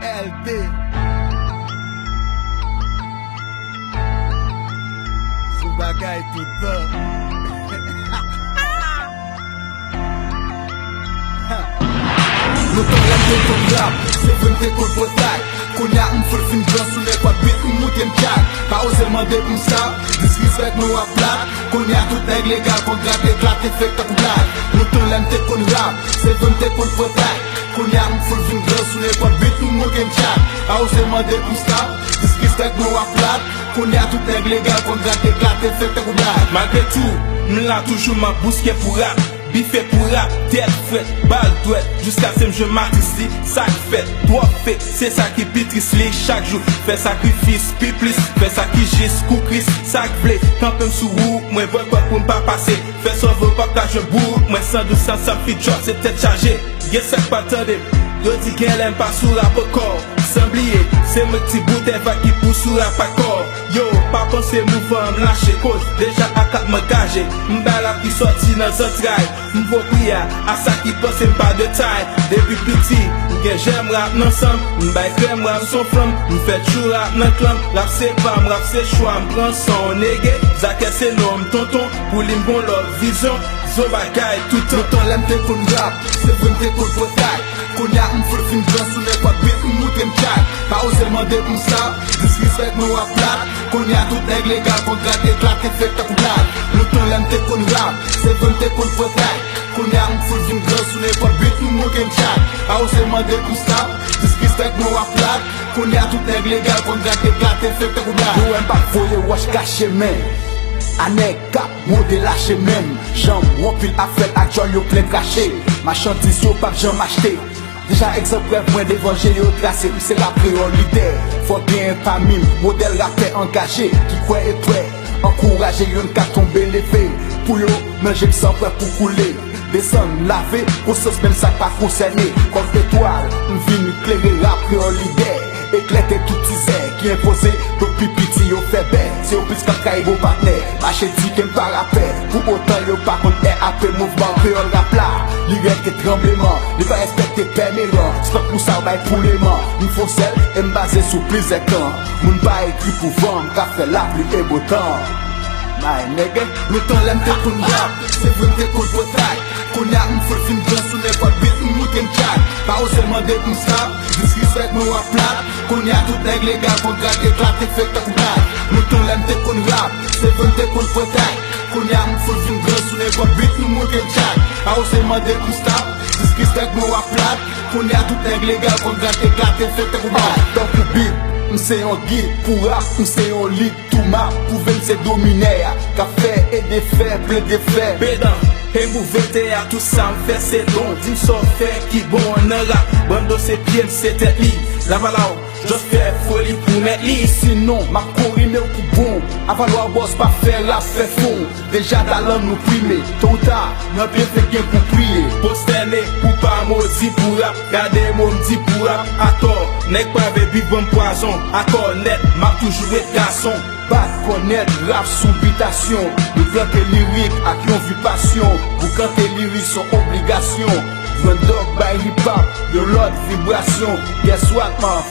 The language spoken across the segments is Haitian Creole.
FPLD. Sou bagay tout bon. Nou ton lèmte kon rap, se vente kon potay. Konya m'fol fin blan sou ne kwa bit m'mouten kak. Pa ose mande m'sa, disrespect nou a plat. Konya tout neg legal kon grad eklat efek tak blak. Nou ton lèmte kon rap, se vente kon potay. Konya m'fol fin blan sou ne kwa bit m'mouten kak. Pa ose mande m'sa, disrespect nou a plat. Konya tout neg legal kon grad eklat efek tak blak. Malgré tout, m'la toujours ma bousquet pour rap. Biffé pour rap, tête frette, balle douette. Jusqu'à ce que je marque ici, ça qui fait, toi fait. C'est ça qui pitrice les chaque jour. Fait sacrifice, piplis, fait ça qui gisse, coucris, ça qui blé. Quand même sous roue, moi vois quoi pour m'pas passer. Fait ça, veut pas que je bourre. Moi sans de ça, ça fit job, c'est peut-être chargé. Yes, ça pas attendez. Yo dis qu'elle aime pas sous rap corps. Sans oublier, c'est mes petits bouts va qui pousse sous rap corps. Yo, pas penser mouvement, lâcher cause. Déjà à 4 me gager. M'bala qui sorti dans un trail. M'vaux prier à ça qui pense pas de taille. Depuis petit, j'aime rap ensemble. M'baille crème rap son flamme. M'fait toujours rap dans clam. Rap c'est pas rap c'est choix. M'prend son négué. Zake c'est nom tonton. Pour l'imgon leur vision. Zobakay tout Nou ton lèmte kon rap, se vente kon potay. Konya m'fol fin blan sou ne kwa bit m'mouten kak. Pa ose mande m'sa, disrespect nou a plat. Konya tout neg legal kon grad eklat efek tak blak. Nou ton lèmte kon rap, se vente kon potay. Konya m'fol fin blan sou ne kwa bit m'mouten kak. Pa ose mande m'sa, disrespect nou a plat. Konya tout neg legal kon grad eklat efek tak blak. Nou en pa foye wash kache men. Anek kap, mode lâche même. J'en pile affaire ak jol yo plein caché. Marchandise yo pas j'en m'acheter. Déjà exemple point d'évangile yo tracé. C'est la priorité. Faut bien pas mime, modèle rappeur engagé. Qui croit et prêt, encourager yon ka tomber les faits. Pour yo, manger le sang prêt pour couler. Descendre, laver, pour sauce même ça pas concerné. Comme étoile, m'vin éclairer la priorité. Éclater tout tisé qui imposé depuis piti yo fait bête. C'est au plus qu'un caïbo partenaire. Marché dit qu'un parapet. Pour autant yo par contre RAP mouvement créole rap là. L'irèque et tremblement. Il va respecter permélant. C'est pas pour ça bail pour les mains. Une fausse selle et m'baser sous plusieurs camps. Moun pas écrit pour vendre. Qu'a fait la pluie et beau temps. My nigga, le temps l'aime te kon rap. C'est vente kon potay. Konya m'fol fin blan sou ne kwa bit m'mouten kak. Pa ose mande m'sa, disrespect nou a plat. Konya tout neg legal kon grad eklat efek tak blak. Le temps l'aime te kon rap, c'est vente kon potay. Konya m'fol fin blan sou ne kwa bit m'mouten kak. Pa ose mande m'sa, disrespect nou a plat. Konya tout neg legal kon grad eklat efek tak blak. Donc le beat, m'se yon guide pour rap, m'se yon lead tout map. Pour venir se dominer, café et des faits, plein de faits. Bédan, et mouvete à tout ça me fait c'est bon. Dis m'sort fait qui bon en rap. Bando c'est pieds, c'est tête li. La valao, j'ose faire folie pour mettre li. Sinon, ma corine ou pour bon. Avant valoir boss pas faire la fait fond. Déjà talent nous primer. Tôt ou tard, n'a bien fait bien pour prier. Posterné, pour pas maudit pour rap. Gardez mon dit pour rap. À tort, n'est pas avec big bon poison. À tort net, m'a toujours été garçon. Pas connaître rap sous habitation. Nous planter lyrique à qui on vit passion. Vous canter lyrique sans obligation. One dog by hip hop, de l'autre vibration. Guess what man?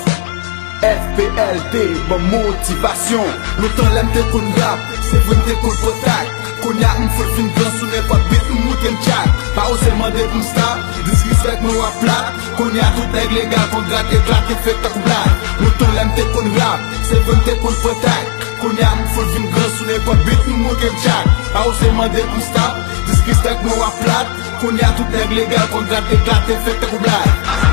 FPLD, bonne motivation. Le temps l'aime te kon rap, c'est vente kon potay. Konya m'fol fin blan sou ne kwa bit m'mouten kak. Pa ose mande m'sa, disrespect nou a plat. Konya tout neg legal kon grad eklat efek tak blak. Le temps l'aime te kon rap, c'est vente kon potay. Konya m'fol fin blan sou ne kwa bit m'mouten kak. Pa ose mande m'sa, disrespect nou a plat. Konya tout neg legal kon grad eklat efek tak blak.